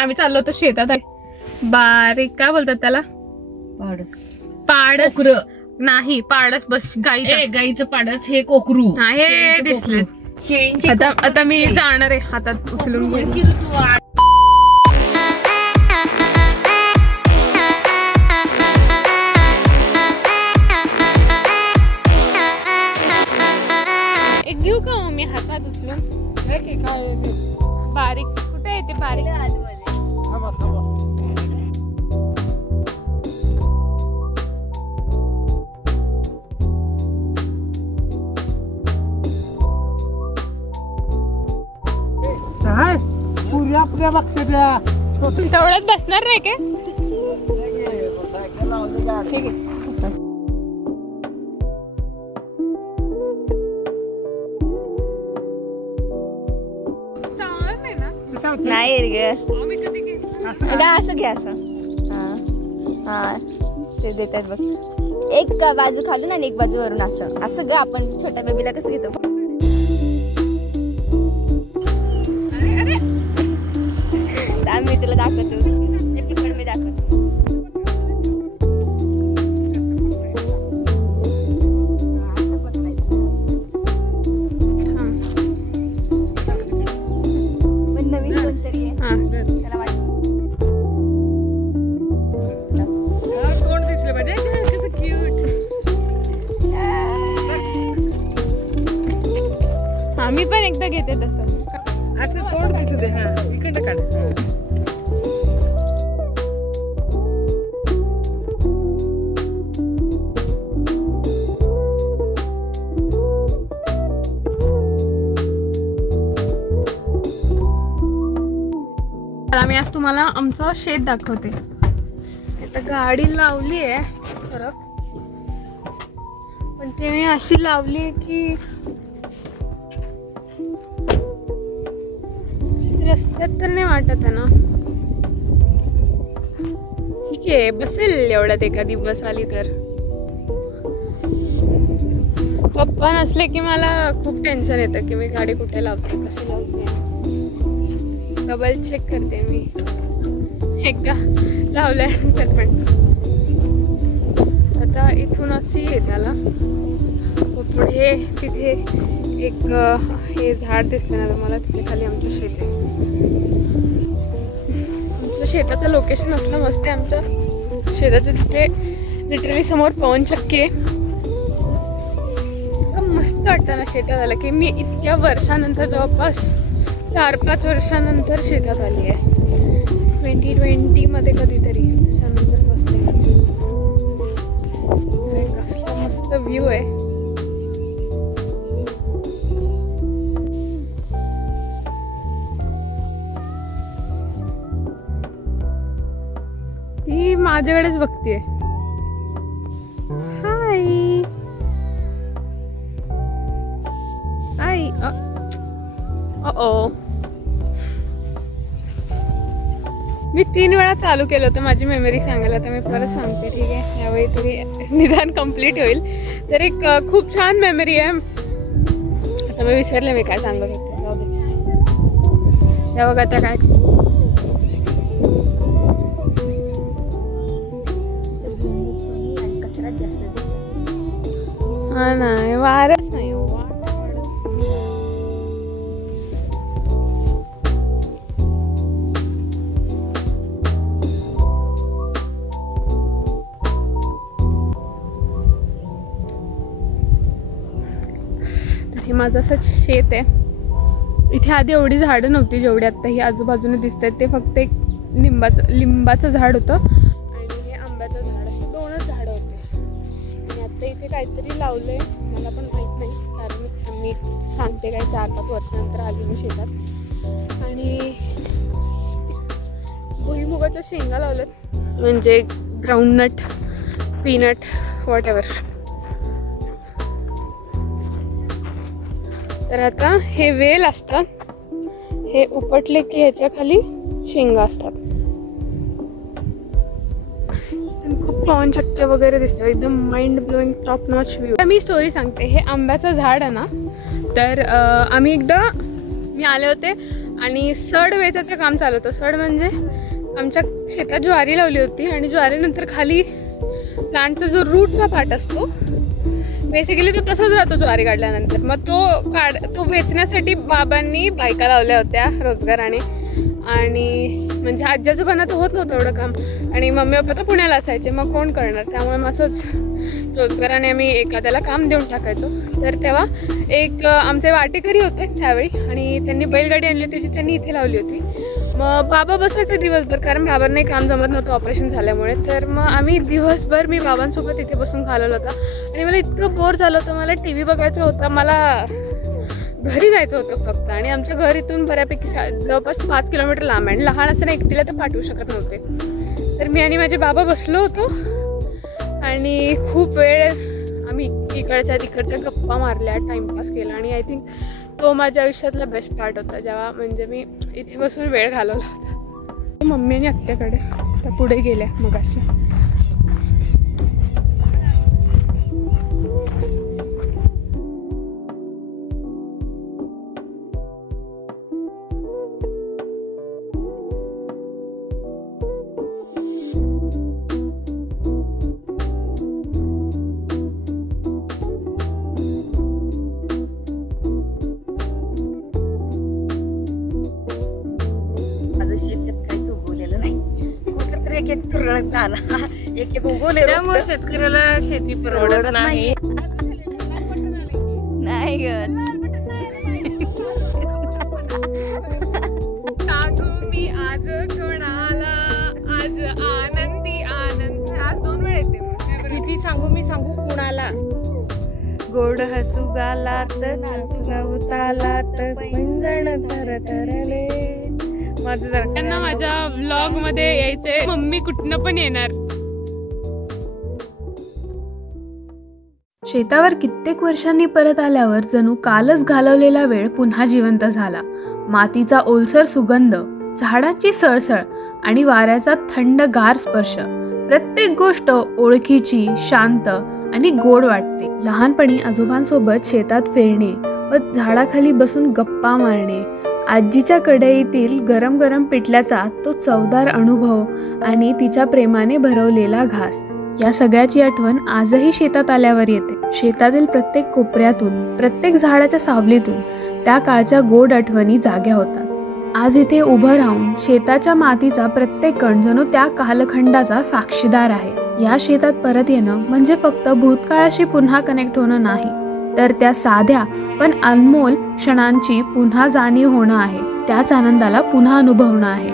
आम्ही चाललो होतो शेतात. बारीक काय बोलतात त्याला? पाडस नाही, पाडस बस गाईचं पाडस. हे कोकरू हे दिसले. आता मी जाणार आहे हातात उचलून घेऊन. एक घेऊ का मी हातात उचलून? बारीक कुठे आहे ते? बारीक तेवढ्यात बसणार नाही काय? ठीक आहे. नाही रे असं घ्या असं. हा ते देतात बघ. एक बाजू खालून आणि एक बाजू वरून असं असं ग. आपण छोट्या बेबीला कसं घेतो. मी तुला दाखवतो. तिकड मी दाखवतो. नवीन कोणतरी त्याला वाटत तोंड दिसलं पाहिजे. कसं क्यूट. हा मी पण एकदा घेते तसं. असं तोंड दिसू दे. हा इकडे काढ. मी आज तुम्हाला आमचं शेत दाखवते. आता गाडी लावली आहे खरं, पण ते मी अशी लावली आहे की रस्त्यात तर नाही वाटत आहे ना. ठीक आहे, बसेल एवढ्यात एखादी बस आली तर. पप्पा नसले की मला खूप टेन्शन येतं की मी गाडी कुठे लावते, कशी लावते. डबल चेक करते मी एकदा लावल्यानंतर. पण आता इथून अशी आहे त्याला पुढे तिथे एक हे झाड दिसते ना तुम्हाला, तिथे खाली आमचं शेत आहे. आमचं शेताचं लोकेशन असलं मस्त आहे. आमच्या शेताचं तिथे लिटरली समोर पवनचक्की आहे. मस्त वाटतं ना शेतात आलं की. मी इतक्या वर्षानंतर जवळपास 4-5 वर्षानंतर शेतात आली आहे. 2020 मध्ये कधीतरी. त्याच्यानंतर बसले. कसला मस्त व्ह्यू आहे. ती माझ्याकडेच बघतीये. हाय हाय. मी 3 वेळा चालू केलं होतं माझी मेमरी सांगायला. तर मी परत सांगते. ठीक आहे, यावेळी तरी निदान कंप्लीट होईल. तर एक खूप छान मेमरी आहे. आता मी विसरले मी काय सांगत होते. जाऊ दे. त्या बघा त्या काय. हा नाही वारच नाही. हे माझं असंच शेत आहे. इथे आधी एवढी झाडं नव्हती जेवढी आत्ता ही आजूबाजूने दिसत आहेत. ते फक्त एक लिंबाचं झाड होतं आणि हे आंब्याचं झाड, असे 2च झाडं होते. आणि आत्ता इथे काहीतरी लावलं आहे, मला पण माहीत नाही. कारण मी सांगते काय 4-5 वर्षानंतर आली मी शेतात. आणि भुईमुगाच्या शेंगा लावल्यात, म्हणजे ग्राउंडनट, पीनट, व्हॉट एव्हर. तर आता हे वेल असतात, हे उपटले की ह्याच्या खाली शेंगा असतात. खूप पवनचक्की वगैरे दिसते. एकदम mind blowing top notch view. मी स्टोरी सांगते. हे आंब्याचं झाड आहे ना, तर आम्ही एकदा मी आले होते आणि सड वेचायचं काम चालू होतं. सड म्हणजे आमच्या शेतात ज्वारी लावली होती आणि ज्वारीनंतर खाली प्लांटचा जो रूटचा पार्ट असतो बेसिकली तो तसाच राहतो ज्वारी काढल्यानंतर. मग तो वेचण्यासाठी बाबांनी बायका लावल्या होत्या रोजगाराने. आणि म्हणजे आजी आजोबांना तर होत नव्हतं एवढं काम आणि मम्मी पप्पा तर पुण्याला असायचे. मग कोण करणार, त्यामुळे मग असंच रोजगाराने आम्ही एखाद्याला काम देऊन टाकायचो. तर तेव्हा एक आमचे वाटेकरी होते त्यावेळी आणि त्यांनी बैलगाडी आणली होती जी त्यांनी इथे लावली होती. मग बाबा बसायचे दिवसभर, कारण बाबांनाही काम जमत नव्हतं ऑपरेशन झाल्यामुळे. तर मग आम्ही दिवसभर मी बाबांसोबत इथे बसून घालवलं होतं आणि मला इतकं बोर झालं होतं. मला TV बघायचं होतं, मला घरी जायचं होतं फक्त. आणि आमच्या घर इथून बऱ्यापैकी जवळपास 5 किलोमीटर लांब आहे आणि लहान असताना एकटीला तर पाठवू शकत नव्हते. तर मी आणि माझे बाबा बसलो होतो आणि खूप वेळ आम्ही इकडच्या तिकडच्या गप्पा मारल्या, टाईमपास केला. आणि आय थिंक तो माझ्या आयुष्यातला बेस्ट पार्ट होता, जेव्हा म्हणजे मी इथे बसून वेळ घालवला होता. मम्मी आणि आत्याकडे त्या पुढे गेल्या मग अशा. त्यामुळे शेतकऱ्याला शेती परवडत नाही. नाही ग सांगू मी आज कोणाला, आज आनंदी आनंद. आज 2 वेळ येते. किती सांगू मी सांगू कुणाला. गोड हसू गालात नाचुगावतालात पंजण तरतरले. माझं जरा त्यांना माझ्या व्लॉग मध्ये यायचंय. मम्मी कुठनं पण येणार. शेतावर कित्येक वर्षांनी परत आल्यावर जणू कालच घालवलेला वेळ पुन्हा जिवंत झाला. मातीचा ओलसर सुगंध, झाडाची सळसळ आणि वाऱ्याचा थंडगार स्पर्श, प्रत्येक गोष्ट ओळखीची, शांत आणि गोड वाटते. लहानपणी आजोबांसोबत शेतात फिरणे व झाडाखाली बसून गप्पा मारणे, आजीच्या कढईतील गरम गरम पिठल्याचा तो चवदार अनुभव आणि तिच्या प्रेमाने भरवलेला घास, या सगळ्याची आठवण आजही शेतात आल्यावर येते. शेतातील प्रत्येक कोपऱ्यातून, प्रत्येक झाडाच्या सावलीतून त्या काळच्या गोड आठवणी जाग्या होतात. आज इथे उभं राहून शेताच्या मातीचा प्रत्येक कण जणू त्या कालखंडाचा साक्षीदार आहे. या शेतात परत येणं म्हणजे फक्त भूतकाळाशी पुन्हा कनेक्ट होणं नाही, तर त्या साध्या पण अनमोल क्षणांची पुन्हा जाणीव होणं आहे. त्याच आनंदाला पुन्हा अनुभवणं आहे.